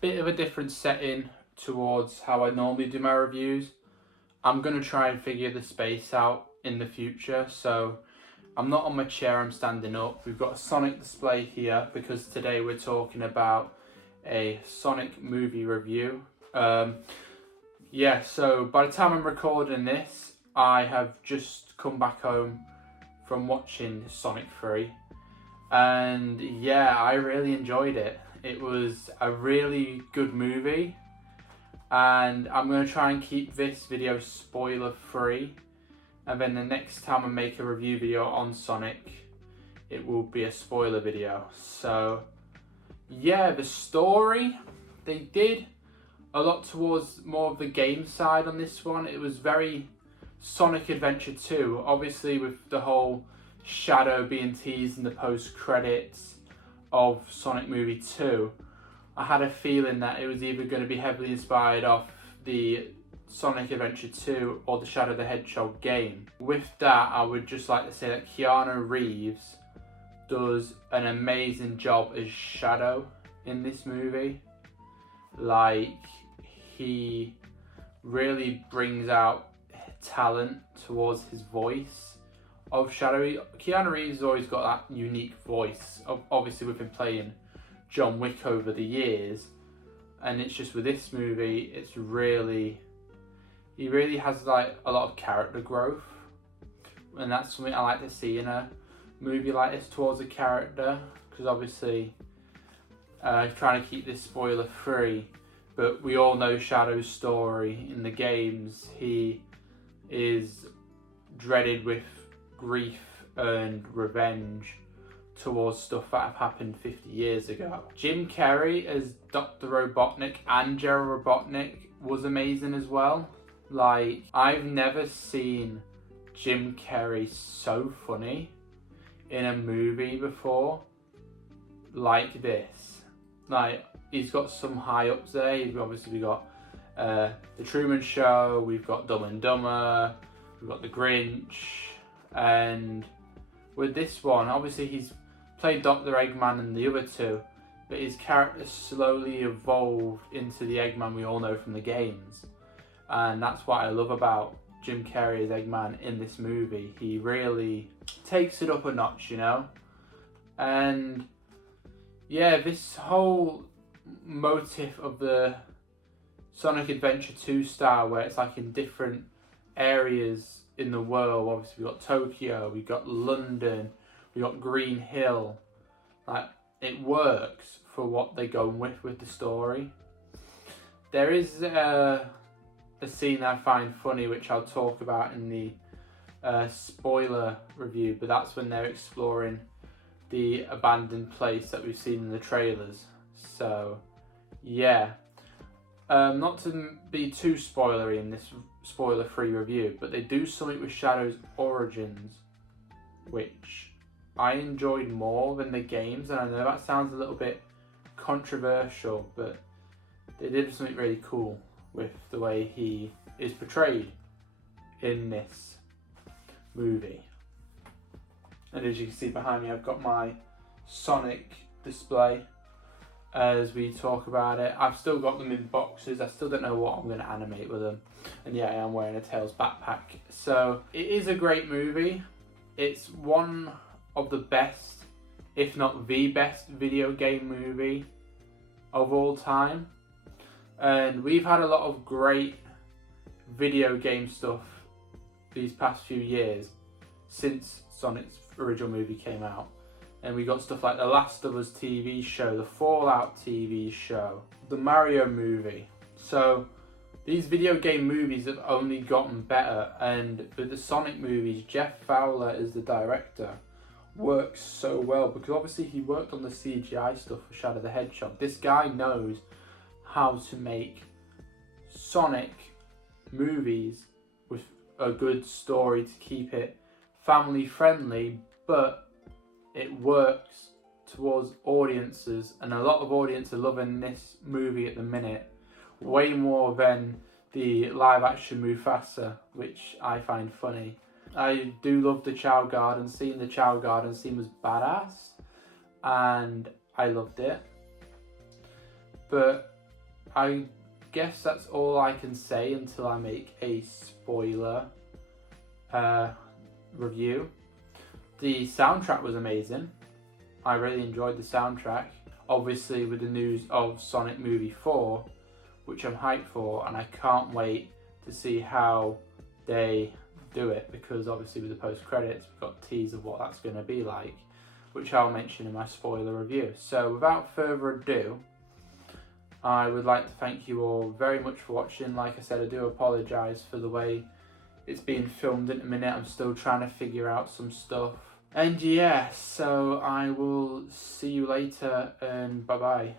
bit of a different setting towards how I normally do my reviews. I'm going to try and figure the space out in the future, so I'm not on my chair, I'm standing up. We've got a Sonic display here because today we're talking about a Sonic movie review. So by the time I'm recording this, I have just come back home from watching Sonic 3, and yeah, I really enjoyed it. It was a really good movie, and I'm going to try and keep this video spoiler free, and then the next time I make a review video on Sonic, it will be a spoiler video. So yeah, the story, they did a lot towards more of the game side on this one. It was very Sonic Adventure 2, obviously with the whole Shadow being teased in the post credits of Sonic Movie 2. I had a feeling that it was either going to be heavily inspired off the Sonic Adventure 2 or the Shadow the Hedgehog game. With that, I would just like to say that Keanu Reeves does an amazing job as Shadow in this movie. Like, he really brings out talent towards his voice of Shadow. Keanu Reeves has always got that unique voice. Obviously, we've been playing John Wick over the years, and it's just with this movie, he really has like a lot of character growth, and that's something I like to see in a movie like this towards a character, because obviously trying to keep this spoiler free, but we all know Shadow's story in the games. He is dreaded with grief and revenge towards stuff that have happened 50 years ago. Jim Carrey as Dr. Robotnik and Gerald Robotnik was amazing as well. Like, I've never seen Jim Carrey so funny in a movie before like this. Like, he's got some high ups there. We got The Truman Show, we've got Dumb and Dumber, we've got The Grinch, and with this one, obviously he's played Dr. Eggman in the other two, but his character slowly evolved into the Eggman we all know from the games. And that's what I love about Jim Carrey as Eggman in this movie. He really takes it up a notch, you know? And yeah, this whole motif of the Sonic Adventure 2 style, where it's like in different areas in the world. Obviously, we've got Tokyo, we've got London, we've got Green Hill. Like, it works for what they're going with the story. There is a scene I find funny, which I'll talk about in the spoiler review, but that's when they're exploring the abandoned place that we've seen in the trailers. So yeah, not to be too spoilery in this spoiler-free review, but they do something with Shadow's origins which I enjoyed more than the games, and I know that sounds a little bit controversial, but they did something really cool with the way he is portrayed in this movie. And as you can see behind me, I've got my Sonic display as we talk about it. I've still got them in boxes. I still don't know what I'm going to animate with them. And yeah, I am wearing a Tails backpack. So it is a great movie. It's one of the best, if not the best, video game movie of all time. And we've had a lot of great video game stuff these past few years since Sonic's original movie came out. And we got stuff like The Last of Us TV show, the Fallout TV show, the Mario movie. So these video game movies have only gotten better, and with the Sonic movies, Jeff Fowler as the director works so well, because obviously he worked on the CGI stuff for Shadow the Hedgehog. This guy knows how to make Sonic movies with a good story to keep it family friendly, but it works towards audiences, and a lot of audiences are loving this movie at the minute way more than the live action Mufasa, which I find funny. I do love the Chow Garden scene. The Chow Garden scene was badass and I loved it. But I guess that's all I can say until I make a spoiler review. The soundtrack was amazing. I really enjoyed the soundtrack. Obviously with the news of Sonic Movie 4, which I'm hyped for, and I can't wait to see how they do it, because obviously with the post credits we've got a tease of what that's going to be like, which I'll mention in my spoiler review. So without further ado, I would like to thank you all very much for watching. Like I said, I do apologise for the way it's being filmed at the minute. I'm still trying to figure out some stuff. And yeah, so I will see you later, and bye bye.